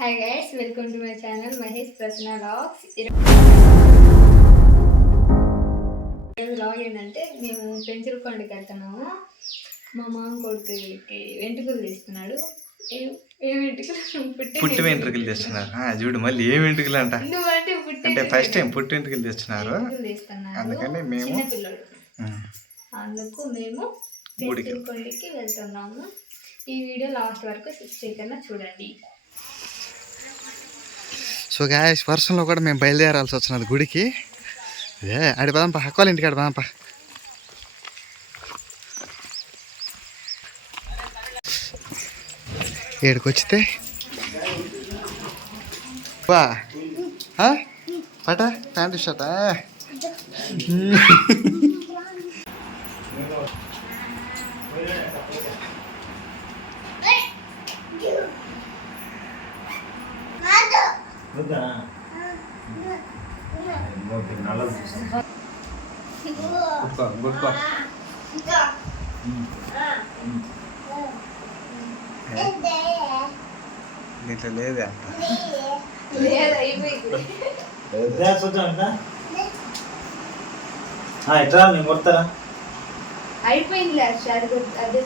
Hi guys welcome to my channel Mahesh Prasanna vlogs vlog ఏంటంటే మేము పెంచుల కొండకి వెళ్తున్నాము మా మామ కొడుకుకి వెంట్రుకలు తీస్తున్నాడు. ఏం వెంట్రుకలు పుట్టి వెంట్రుకలు తెస్తున్నారు. చూడు మళ్ళీ ఏ వెంట్రుకలు అంట. అంటే ఫస్ట్ టైం పుట్టి వెంట్రుకలు తెస్తున్నారు. అందుకని మేము-. అందుకు మేము. పెంచుల వెళ్తున్నాము. ఈ వీడియో లాస్ట్ వరకు చేయకుండా చూడండి. సో గాయస్ వర్షంలో కూడా మేము బయలుదేరాల్సి వచ్చినది గుడికి. ఏ అడి పదంపా అక్కల ఇంటికి అడి పదంపా. ఏడుకు వచ్చితే వా. ఆ? పట ప్యాంటు షర్టా? ఇట్లా లేదే లేదు అయిపోయింది ఎట్లా నేను కొడతారా అయిపోయింది అది అది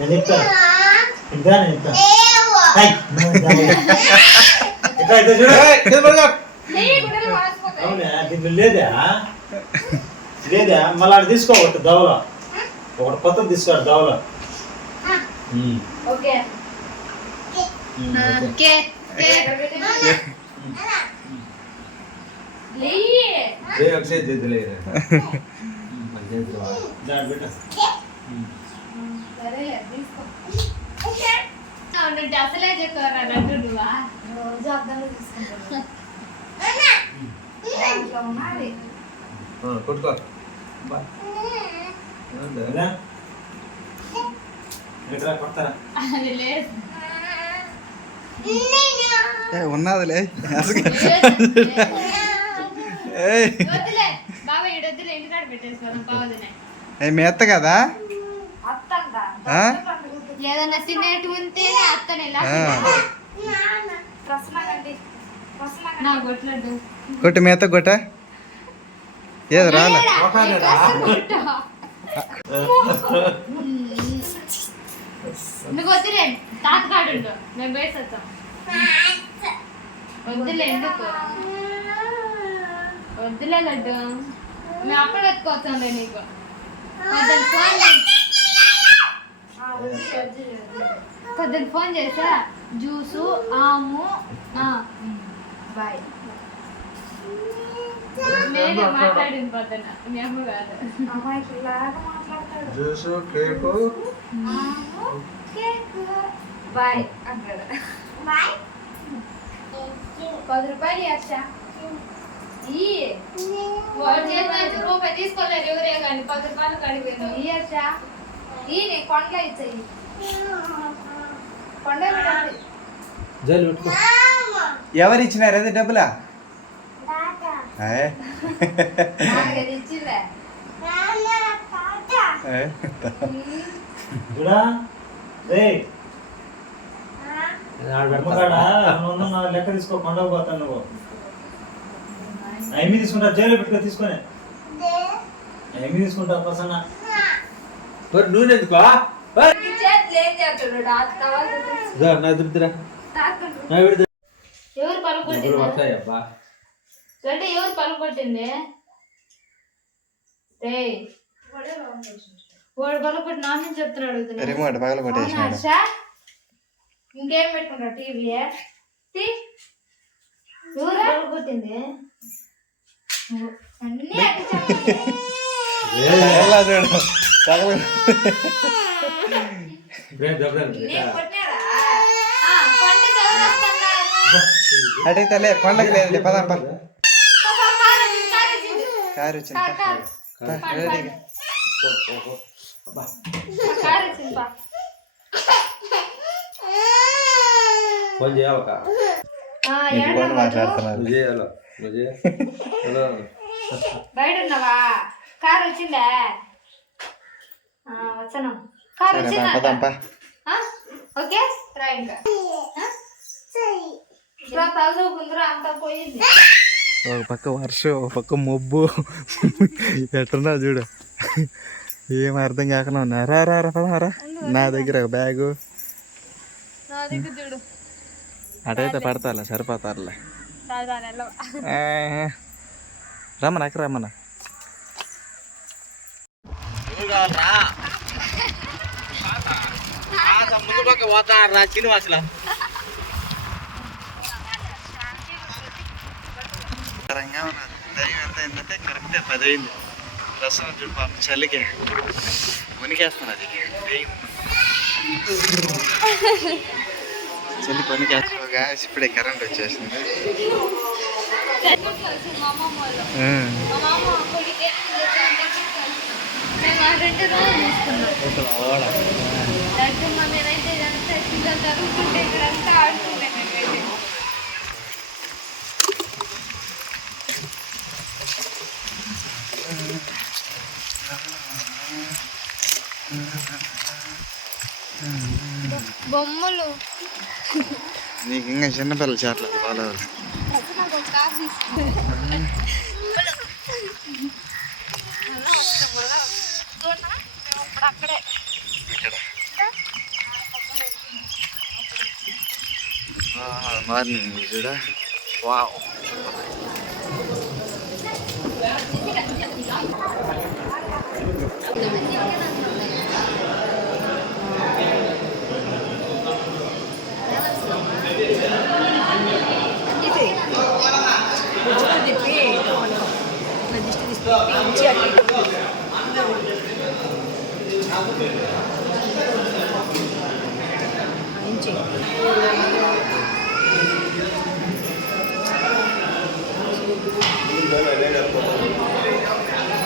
నేను చెప్తాను లేదా లేదా మళ్ళీ అటు తీసుకో ఒకటి దవల ఒకటి కొత్తది తీసుకోడు దవల. ఓకే. ఓకే. నెయ్యి దాని బిడ్డ. అసలే చెప్పారా లడ్డు నువ్వా? రోజు తీసుకుంటాను. కొట్టుకో. ఉన్నదిలే. ఏ మెత్త కదా? ఆ? ఏదన్నా తినేటి ఉంటేనే అత్తనే. నా కొట్టు మేత కొట్ట ఏది రాలే? నువ్వు వద్దులే తాతకాడు మేము వేసి వచ్చాం వద్దులే ఎందుకు? వద్దులే లడ్డు. మేము అప్పుడు ఎత్తుకోవచ్చాంలే నీకు. పొద్దున్న ఫోన్ చేసా. జ్యూసు ఆము బాయ్. నేనే మాట్లాడింది పొద్దున్న మీ అమ్మ కాదు. Juice cake. బాయ్ అక్కడ పది రూపాయలు ఇచ్చా ఈ వాడు చేసిన రూపాయి తీసుకోలేదు. ఎవరే కానీ పది రూపాయలు కడిగిపోయాను ఇయ్యచ్చా? ఈ నీ కొండలో ఇచ్చాయి. కొండ పెట్టండి. జల్లు పెట్టుకో. ఎవరు ఇచ్చినారు? అది డబ్బులా? లెక్క తీసుకో కొండకు పోతాను నువ్వు. ఎమ్మి తీసుకుంటా జైలు పెట్టుకో తీసుకొని. ఎమ్మి తీసుకుంటా ప్రసన్న. మరి నూనె ఎందుకో నా దురిద్రా. నా విడుదల ఎవరు పలుకు ఎప్పుడు కొట్టింది వస్తాయబ్బా అంటే ఎవరు పలుకు కొట్టింది రేయ్ వాడు పలుకు కొట్టి నా నుంచి చెప్తున్నాడు. రిమోట్ పగల కొట్టేసినాడు? ఇంకేం పెట్టుకుంటావు టీవీ? తీ. ఎవరు? పలుకు కొట్టింది నువ్వు అన్నీ అటైతే లే కొండకి లేదు పదం పద కారు వచ్చింది. ఫోన్ చేయాలక ఫోన్? మాట్లాడుతున్నారు నువ్వు చేయాలి నువ్వు చేయ హలో బయట ఉన్నావా కారు వచ్చిందా లక్షణం కారు సరే వచ్చిందంట. పదంపా ఆ? ఓకే రా ఇంకా ఆ? రా తలదూకుందిరా అంతా పోయింది ఒక పక్క వర్షం ఒక పక్క మబ్బు ఎట్టున్నా చూడు ఏం అర్థం కాకుండా ఉన్నా రా రా రా పదం రా నా దగ్గర ఒక బ్యాగు నా దగ్గర చూడు అటైతే పడతాలే సరిపోతారులే చాలు చాలు వెళ్ళవా. ఆ, రమ్మన అక్క రమ్మన ముందు పక్క పోతాడు రా శ్రీనివాసుల కరంగా ఉన్నది ఎంత అయిందంటే కరెక్ట్ పది అయింది ప్రసన్న చూడు పాపం చలికి వణికేస్తున్నది. చలి వణికేస్తుగా ఇప్పుడే కరెంట్ వచ్చేసింది మా అమ్మమ్మ వాళ్ళు. ఆ, మా మామ కొడుకే మేము ఆ రెండు రోజులు చూసుకున్నాం. అయితే మా నేనైతే ఇదంతా కింద జరుగుతుంటే ఇక్కడంతా ఆడుతుండే మేమైతే. బొమ్మలు. నీకు ఇంకా చిన్నపిల్లలు చేరలేదు వాళ్ళు నాకు ఒక కార్ తీసుకుంది అక్కడే ఇక్కడ మార్నింగ్ చూడ వావ్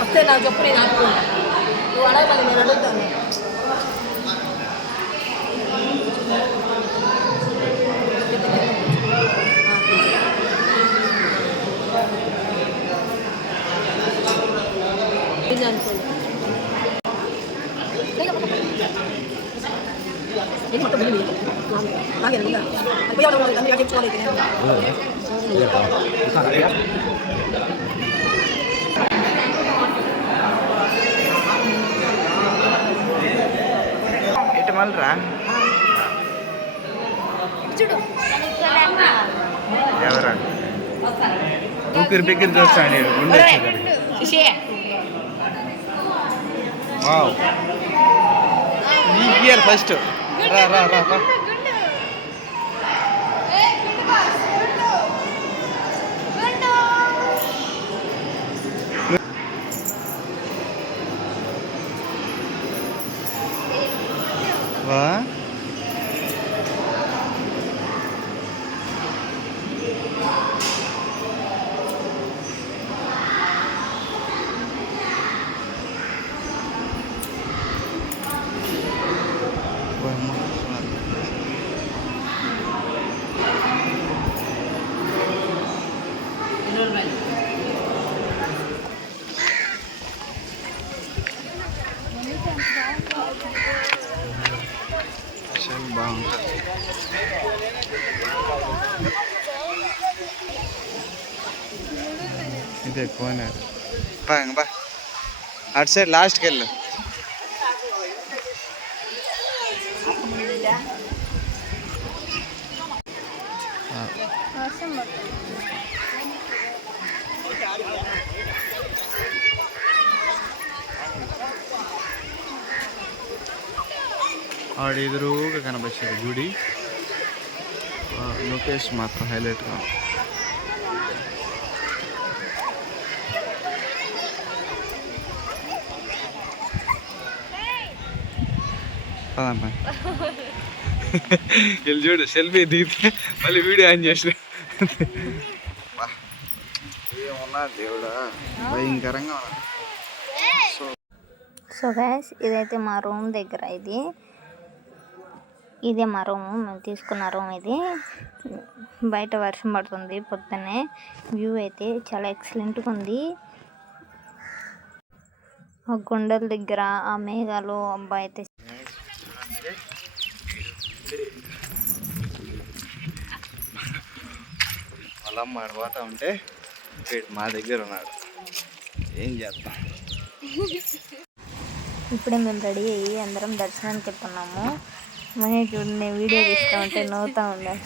వస్తే నాకు చెప్పు నేను ఆపుకుంటా. నువ్వు అడగమని నేను అడుగుతాను. ఇది మొత్తం బిల్లు మీది. నాకే కదా. అది పోయి ఎవరు అన్ని చెప్పుకోవాలి ఇటు మళ్ళీ రా చూడు ఎవరా ఊపిరి బిగ్గిరి చూస్తాను గుండె వావ్ ఈ ఇయర్ ఫస్ట్ రా రా రా రా చాలా బాగుంటుంది ఇదే కోనేరు బా ఇంక బా అటు సైడ్ ఆడ ఎదురుగా కనపచ్చాడు గుడి ఆ, లొకేషన్ మాత్రం హైలైట్గా పదమ్మా వెళ్ళి చూడు సెల్ఫీ దిగితే మళ్ళీ వీడియో ఆన్ చేసిన ఏమన్నా దేవుడా? భయంకరంగా సో గైస్ ఇదైతే మా రూమ్ దగ్గర ఇది. ఇదే మా రూమ్ మేము తీసుకున్న రూమ్ ఇది. బయట వర్షం పడుతుంది పొద్దున్నే. వ్యూ అయితే చాలా ఎక్సలెంట్గా ఉంది. ఆ కొండల దగ్గర ఆ మేఘాలు అబ్బాయి అయితే. పొలం మాడిపోతా ఉంటే వీడు మా దగ్గర ఉన్నాడు. ఏం చేస్తాం? ఇప్పుడే మేము రెడీ అయ్యి అందరం దర్శనానికి వెళ్తున్నాము. మహేష్ చూడు నేను వీడియో తీస్తా ఉంటే నవ్వుతా ఉన్నాడు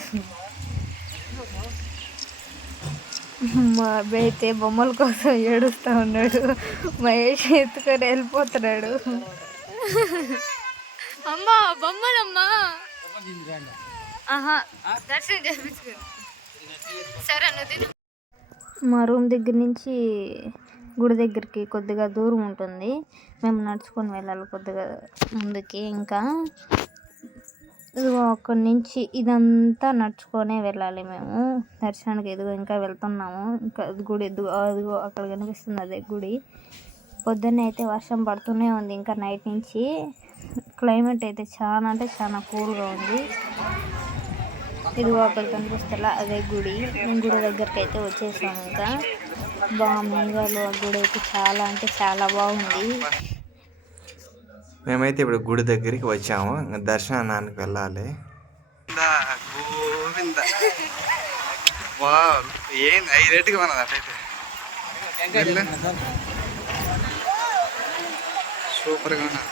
మా అబ్బాయి అయితే బొమ్మల కోసం ఏడుస్తూ ఉన్నాడు. మహేష్ ఎత్తుకొని వెళ్ళిపోతున్నాడు. అమ్మా బొమ్మలమ్మా. ఆహా దర్శనం చేయించుకో. సరే నువ్వు మా రూమ్ దగ్గర నుంచి గుడి దగ్గరికి కొద్దిగా దూరం ఉంటుంది. మేము నడుచుకొని వెళ్ళాలి కొద్దిగా ముందుకి ఇంకా. ఇదిగో అక్కడి నుంచి ఇదంతా నడుచుకొనే వెళ్ళాలి మేము. దర్శనానికి ఎదుగు ఇంకా వెళ్తున్నాము. ఇంకా గుడి ఎదుగు అదిగో అక్కడ కనిపిస్తుంది అదే గుడి. పొద్దున్నే అయితే వర్షం పడుతూనే ఉంది ఇంకా నైట్ నుంచి. క్లైమేట్ అయితే చాలా అంటే చాలా కూల్గా ఉంది. ఇదిగో అక్కడ కనిపిస్తలా అదే గుడి. మేము గుడి దగ్గరికి అయితే వచ్చేసాము ఇంకా. బాగా మేఘాలు ఆ గుడి అయితే చాలా అంటే చాలా బాగుంది. మేమైతే ఇప్పుడు గుడి దగ్గరికి వచ్చాము. ఇంకా దర్శనానికి వెళ్ళాలి. గోవింద. వా ఏం ఐదేటికి ఉన్నది అటైతే సూపర్గా ఉన్నది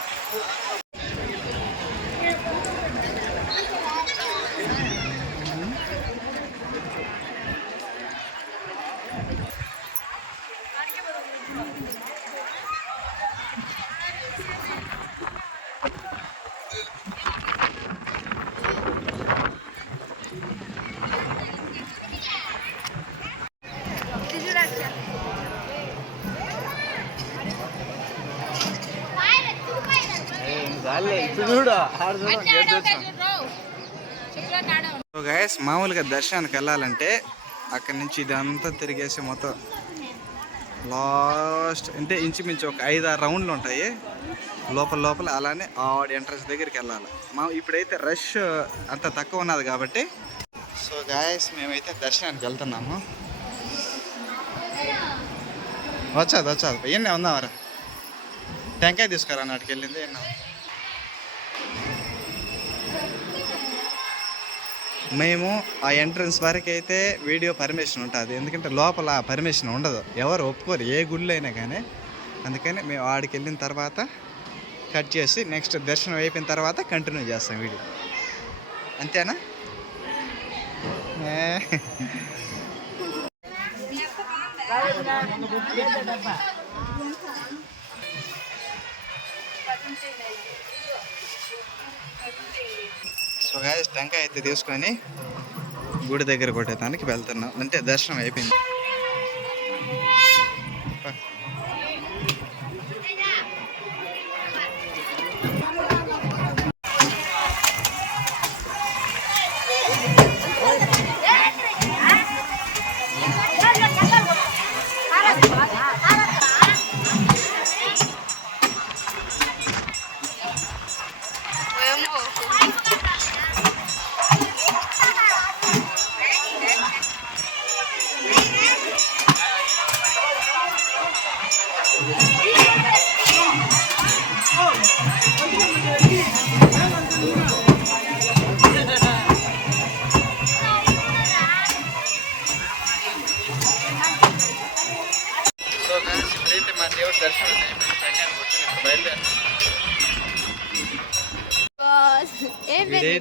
సో గైస్ మామూలుగా దర్శనానికి వెళ్ళాలంటే అక్కడి నుంచి ఇదంతా తిరిగేసి మొత్తం లాస్ట్ అంటే ఇంచుమించు ఒక ఐదు ఆరు రౌండ్లు ఉంటాయి. లోపల లోపల అలానే ఆవిడ ఎంట్రన్స్ దగ్గరికి వెళ్ళాలి. మా ఇప్పుడైతే రష్ అంత తక్కువ ఉన్నది కాబట్టి సో గాయస్ మేమైతే దర్శనానికి వెళ్తున్నాము. వచ్చాదు వచ్చాది. ఎన్ని ఉందామరా టెంకాయ తీసుకురా నాటికి వెళ్ళింది ఎన్నో మేము ఆ ఎంట్రన్స్ వరకు అయితే వీడియో పర్మిషన్ ఉంటుంది. ఎందుకంటే లోపల పర్మిషన్ ఉండదు. ఎవరు ఒప్పుకోరు ఏ గుళ్ళు అయినా కానీ. అందుకని మేము ఆడికి వెళ్ళిన తర్వాత కట్ చేసి నెక్స్ట్ దర్శనం అయిపోయిన తర్వాత కంటిన్యూ చేస్తాం వీడియో అంతేనా? ఏ. సో గాయస్ టెంకాయ అయితే తీసుకొని గుడి దగ్గర కొట్టేదానికి వెళ్తున్నాం. అంటే దర్శనం అయిపోయింది.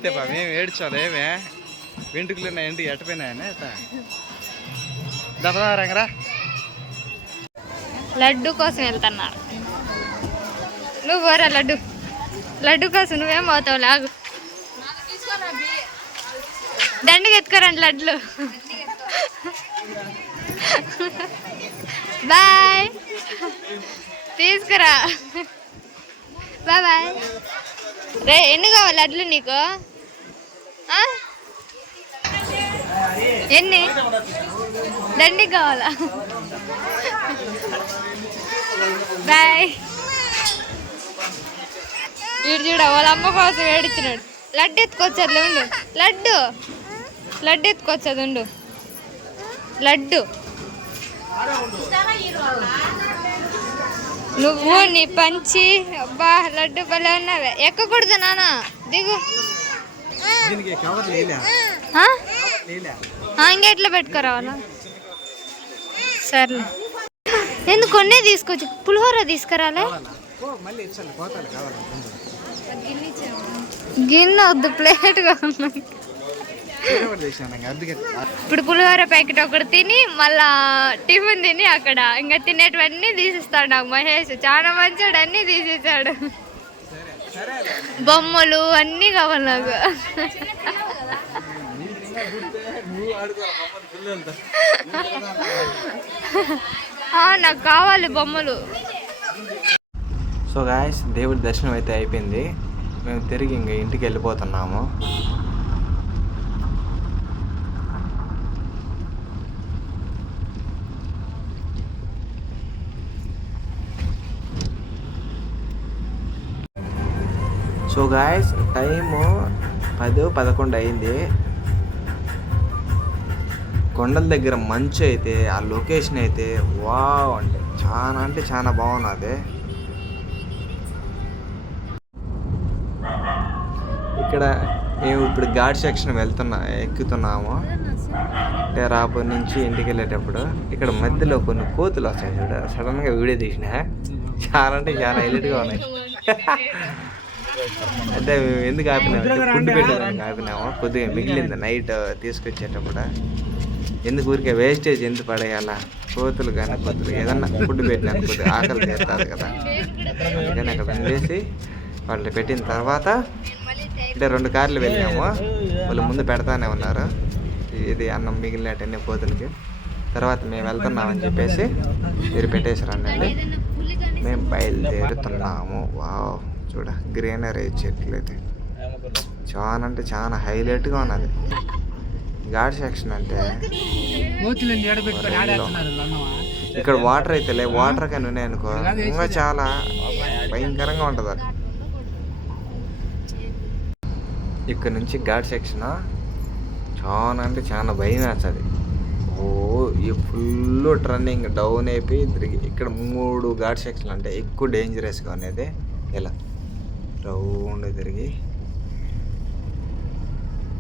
ఇదైతే బా మేము ఏడ్చాలి ఏమే? వెంట్రుకలు నా ఎట్టపోయినాయనే రంగరా. లడ్డు కోసం వెళ్తున్నారు. నువ్వు పోరా లడ్డు. లడ్డు కోసం నువ్వేం పోతావు లాగు. దండికి ఎత్తుకోరండి లడ్లు బాయ్. తీసుకురా. Bye bye. రే ఎన్ని కావాలి లడ్లు నీకు? ఎన్ని? దండికి కావాలా? బాయ్. వీడు చూడ వాళ్ళ అమ్మ కోసం ఏడిచ్చినాడు. లడ్డు ఎత్తుకొచ్చేది ఉండు. లడ్డు. లడ్డు ఎత్తుకొచ్చేది ఉండు. లడ్డు. నువ్వు నీ పంచి అబ్బా లడ్డు భలే ఉన్నావే. ఎక్కకూడదు నాన్న దిగు. ఆ, ఇంకెట్లా పెట్టుకురావాలా సర్లే. ఎందుకు కొన్నే తీసుకొచ్చి? పులిహోర తీసుకురాలే? ఓ మళ్ళీ ఇచ్చాను పోతాను కావాలి? గిన్నె వద్దు అందుకే. ఇప్పుడు పులిహోర ప్యాకెట్ ఒకటి తిని మళ్ళా టిఫిన్ తిని అక్కడ ఇంకా తినేటివన్నీ తీసిస్తాడు నాకు మహేష్. చాలా మంచోడు అన్నీ తీసేసాడు. బొమ్మలు అన్నీ కావాలి నాకు. నాకు కావాలి బొమ్మలు. సో గాయస్ దేవుడి దర్శనం అయితే అయిపోయింది. మేము తిరిగి ఇంక ఇంటికి వెళ్ళిపోతున్నాము. సో గాయస్ టైము పది పదకొండు అయింది. కొండల దగ్గర మంచు అయితే ఆ లొకేషన్ అయితే వావ్ అంటే చాలా అంటే చాలా బాగున్నది ఇక్కడ మేము ఇప్పుడు ఘాట్ సెక్షన్ వెళ్తున్నా ఎక్కుతున్నాము. అంటే రాపూర్ నుంచి ఇంటికి వెళ్ళేటప్పుడు ఇక్కడ మధ్యలో కొన్ని కోతులు వస్తాయి చూడ సడన్గా వీడియో తీసిన. చాలా అంటే చాలా హైలైట్గా ఉన్నాయి. అంటే మేము ఎందుకు ఆపినాము ఫుడ్ ఆపినాము. కొద్దిగా మిగిలింది నైట్ తీసుకొచ్చేటప్పుడు. ఎందుకు ఊరికే వేస్టేజ్ ఎందుకు పడేయాలా? కోతులు కానీ కొద్దిగా ఏదన్నా ఫుడ్ పెట్టినా కొద్దిగా ఆకలి తీరుతుంది కదా. అందుకని అక్కడ వండేసి వాళ్ళు పెట్టిన తర్వాత అంటే రెండు కార్లు వెళ్ళాము. వాళ్ళు ముందు పెడతానే ఉన్నారు. ఇది అన్నం మిగిలినట్టన్నీ కోతులకి. తర్వాత మేము వెళ్తున్నామని చెప్పేసి మీరు పెట్టేసారండి మేము బయలుదేరుతున్నాము. వావ్. చూడ గ్రీనరీ చెట్లు అయితే. చాలా అంటే చాలా హైలైట్గా ఉన్నది. ఘాట్ సెక్షన్ అంటే ఇక్కడ వాటర్ అయితే లే వాటర్ కానీ ఉన్నాయి అనుకో ఇంకా చాలా భయంకరంగా ఉంటుంది అది. ఇక్కడ నుంచి ఘాట్ సెక్షన్ చాలా అంటే చాలా భయం వేస్తుంది. ఓ ఈ ఫుల్ టర్నింగ్ డౌన్ అయిపోయి తిరిగి ఇక్కడ మూడు ఘాట్ సెక్షన్ అంటే ఎక్కువ డేంజరస్గా ఉన్నది. ఇలా రౌండ్ తిరిగి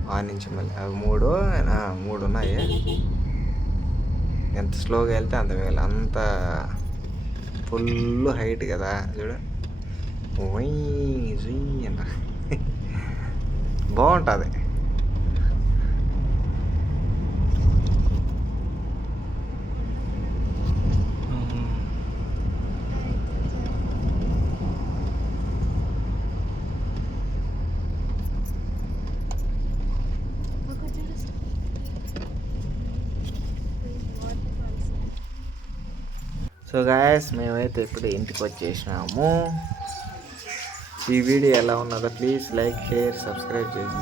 ఆ నుంచి మళ్ళీ అవి మూడు మూడు ఉన్నాయి. ఎంత స్లోగా వెళ్తే అంత వేయాలి అంత ఫుల్ హైట్ కదా చూడు. ఓయ్ జుయ్ బాగుంటుంది. సో గాయస్ మేమైతే ఇప్పుడు ఇంటికి వచ్చేసినాము. ఈ వీడియో ఎలా ఉన్నదో ప్లీజ్ లైక్ షేర్ సబ్స్క్రైబ్ చేసి